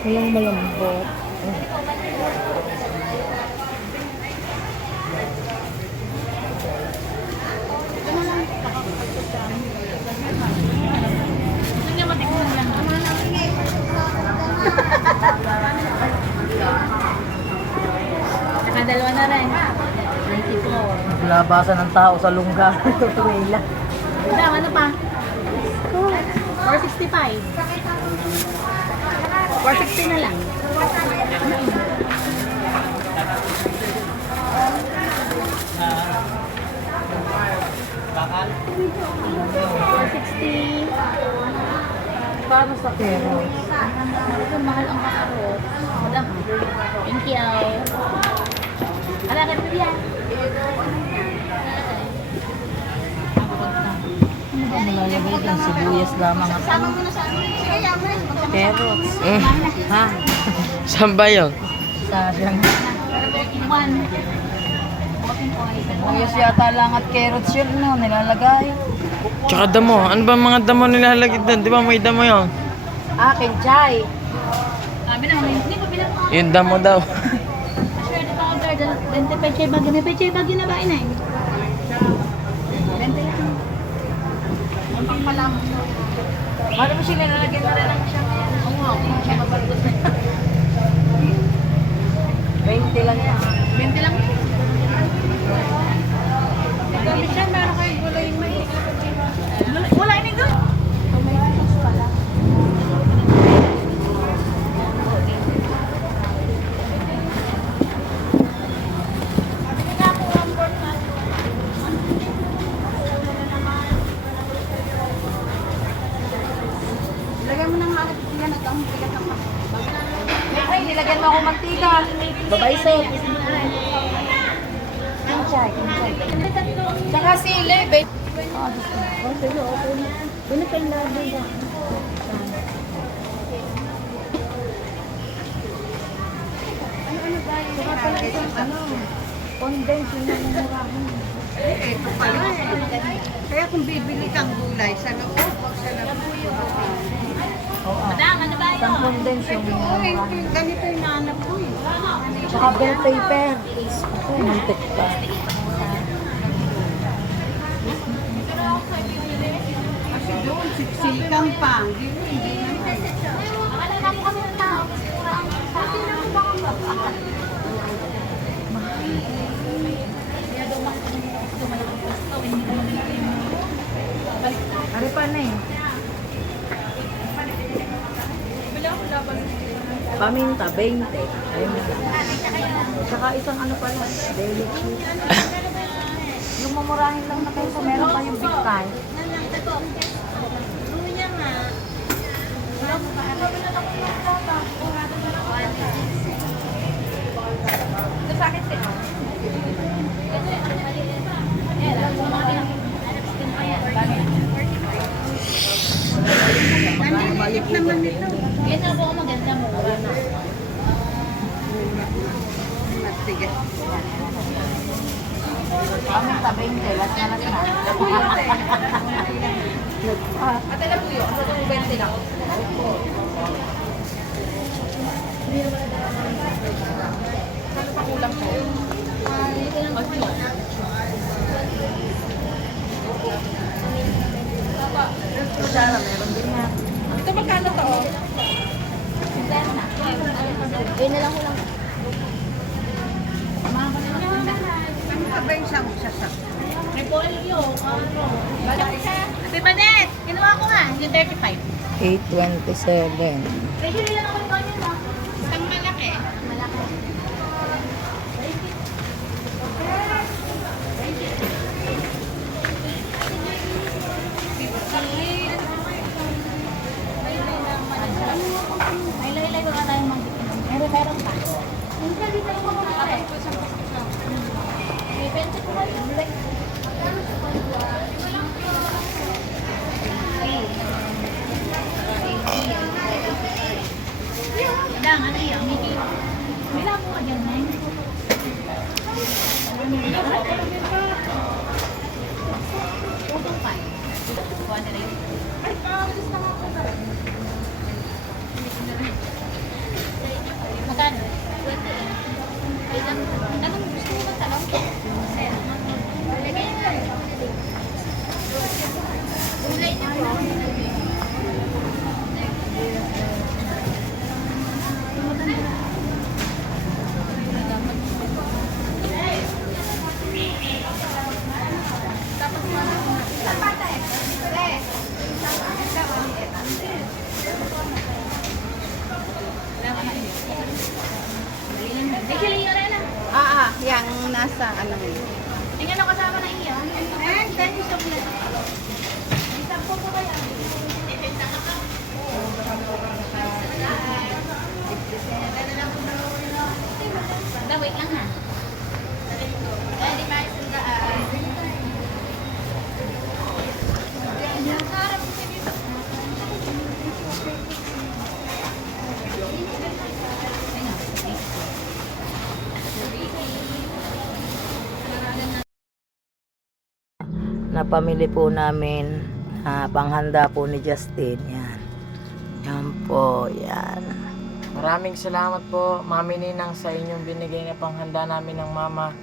Walang malambot. Nakadalawa na rin. 24. Labasan ng tao sa lungga. Tutuwela. Madam, ano pa? 465. 460 na lang. Bakal? 460. Paano sa kero? Mahal ang kakarot. Madam, thank you. Ala, ganito yan. Ano ba malalagay dyan? Sibuyas lamang at Sama mo na sa amin. Sige, yaman. carrots. Ha? Saan ba yun? Sa siyang One. sibuyas yata lang at carrots yun, no? Nilalagay. Tsaka damo. Ano ba mga damo nilalagay doon? Di ba may damo yun? Akin, chay. Sabi na, hindi pa bilang mo. Yung damo daw. Share the powder. Dente peche bagyo. May peche bagyo na ba ina eh? Dente lang. Ang pangmalamang. Paano mo sila nilalagyan na rin ang siyang Oo nga, siya mapagod na. 20 lang yan. 20 lang. Kami siya, meron kayo gulay may... Wala ini doon. Tomatoes pala. Lagyan mo ng hanap yan at ang bigat ng ay, nilagyan mo ako mantika. Babay sot. Kinchay, kinchay. Tsaka sili, babe. Oh, sige, okay na. Doon pa yung labi na. Ano ba yun? Saka pala isang condense yung namumurahin. Ito pala eh. Kaya kung bibili kang gulay sa loob, wag sa labas. Madam, ano ba Isang yun? condense yung Oo, ganito yung naanap ko eh. tsaka bell paper. Ako, mantik pa. Kasi doon, siksikan pa. Hindi na. Wala na po kami ng tao. Mura ang tao. Ari pa na eh. Paminta, 20. Ayun na. Tsaka isang ano pala, daily cheese. Yung mamurahin lang na kayo sa meron pa yung big time. Naniliit naman ito. Yan na po ako maganda mo. Sige. Paminta, 20. Last na. At alam mo yun, ano itong 20 lang? Ano pa kulang ko? Sana meron din yan. Ito magkano to? Yun na lang ko lang. Ano pa ba yung sasak? Repolyo, ano. Ate Banet, kinuha ko nga. Yung 35. 827. Treasury lang ako yung ganyan, no? Isang malaki. Malaki. Ay, lay-lay ko na tayo mag-inom. Meron pa. Hindi, dito lang ako malaki. May 20 ko kayo. Madam, ano yun? May labo ka dyan, Nay. Tutong pa. Kuha na rin. Ay, paalis na ako. Magkano? 28. Wait lang. Anong gusto mo ba talong? Lagay na lang. Gulay niyo po. Yang nasa ano mo. Tingnan ako kasama na iyo. Ganyan sa pula. Isang po ba yan? Wait lang ha. Di ba Napamili po namin panghanda po ni Justin. Yan. Yan po, yan. Maraming salamat po, Mami Ninang, sa inyong binigay na panghanda namin ng mama.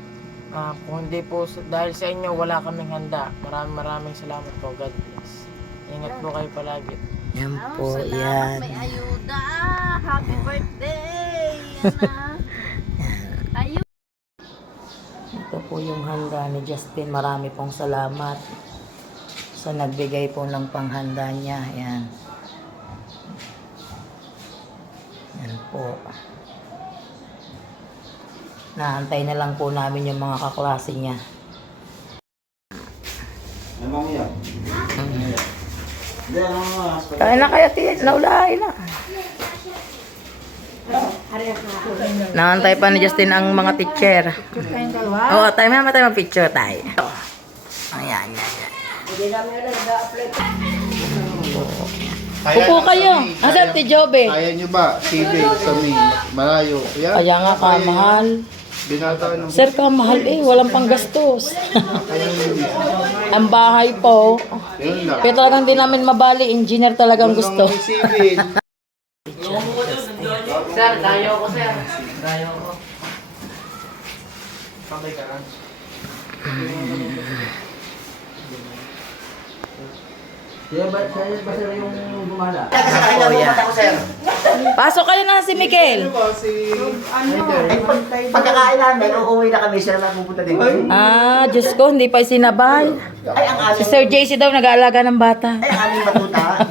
Kung hindi po, dahil sa inyo, wala kaming handa. Maraming salamat po. God bless. Ingat po kayo palagi. Yan po, yan. may ayuda. Happy birthday. Ayun. Ito po yung handa ni Justin. Marami pong salamat sa nagbigay po ng panghanda niya. Yan. Yan po. Naantay na lang po namin yung mga kaklase niya. Kain na kaya tiyan. Naulahin na. Naantay pa ni Justin ang mga teacher. Oo, tayo may picture tayo. Ayan, yan. Upo kayo. Asan ti Jobe? Kaya nyo ba? CV kami. Malayo. Yan. Kaya nga ka, mahal. Binata ng Sir, ka mahal eh. Walang panggastos. Ang bahay po. yun lang. Pero talagang di namin mabali. Engineer talagang gusto. May CV. Sir, dayo ko, sir. Dayo ko. Pantay ka lang. Ako yan. Pasok kayo na si Mikel. Pagkakain namin, uuwi na kami, siya naman pupunta dito. Ah, Diyos ko, hindi pa isinabay. Ay, ang Si Sir JC daw nag-aalaga ng bata. aming batuta.